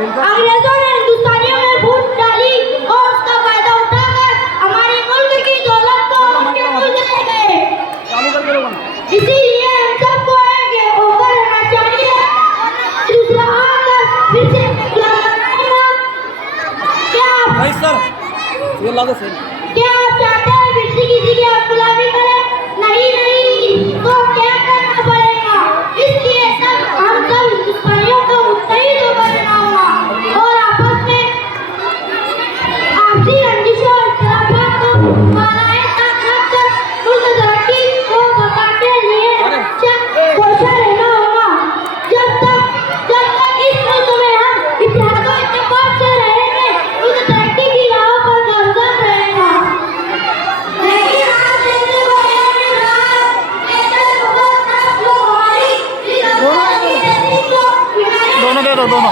अंग्रेजों ने हिंदुस्तानियों में फूट डाली और उसका फायदा उठाकर हमारे मुल्क की दौलत को उनके मुल्क ले गए। इसीलिए हम सबको एक होकर रहना चाहिए। दूसरा आकर फिर से क्या आप चाहते हैं फिर से किसी की आप गुलामी करें? नहीं तो क्या करना पड़ेगा? इसलिए हम सब हिंदुस्तानियों को मुत्तहिद होकर रहना होगा और आपस में आपसी रंजिशों और इख्तिलाफात को बालाए तक रखकर मुल्क तरक्की को बचाने के लिए कोशिश रहना होगा। जब तक इस मुल्क में हम इत्तेहाद और इत्तेफाक से रहेंगे, मुल्क तरक्की की राह पर गामज़न रहेगा। लेकिन आज देखते हुए दोनों दे दो, दोनों।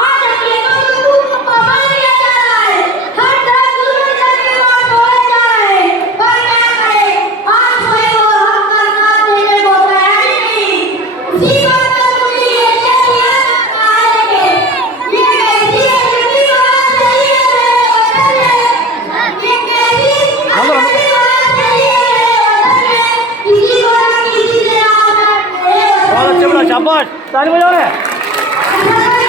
आज अंग्रेजों के हुकूम को पाबंद किया जा रहा है। हर तरफ जुल्म करके मार ढोए जा रहे हैं। पर क्या करें? आज कोई वो हक करना देने को तैयार ही नहीं। इसी बात पर मुझे ये चाहिए आएंगे। ये कैसी अजनबी बात चली है मेरे वतन में? ये कैसी अजनबी बात चली है मेरे वतन में? किसी को न किसी से आकर मेरे वतन बहुत अच्छे, बड़ा शाबाश, ताली बजाओ रे। में